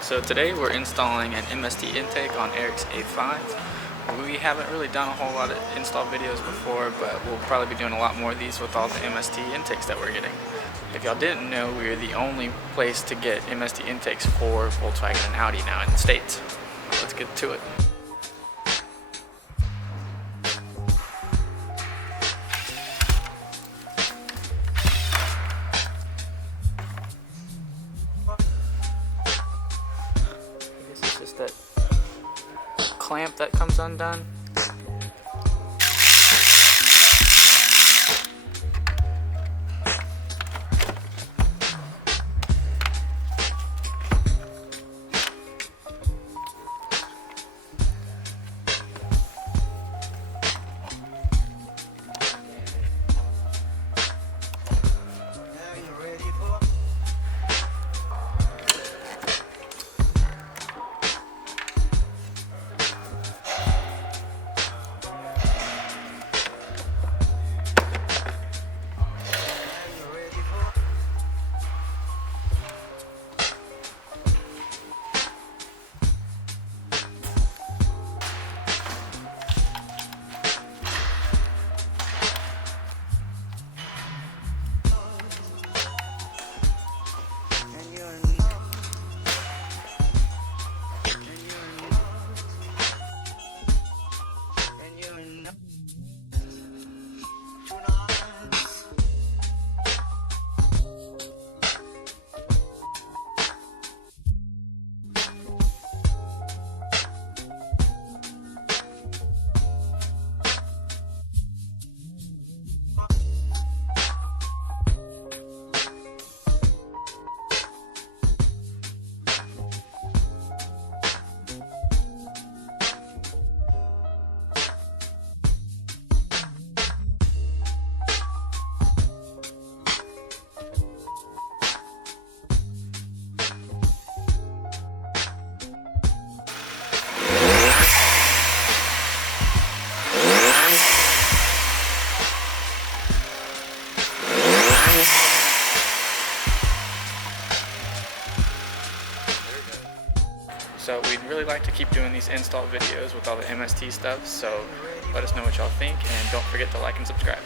So today we're installing an MST intake on Eric's A5. We haven't really done a whole lot of install videos before, but we'll probably be doing a lot more of these with all the MST intakes that we're getting. If y'all didn't know, we're the only place to get MST intakes for Volkswagen and Audi now in the States. Let's get to it. This is just that clamp that comes undone. So we'd really like to keep doing these install videos with all the MST stuff, so let us know what y'all think, and don't forget to like and subscribe.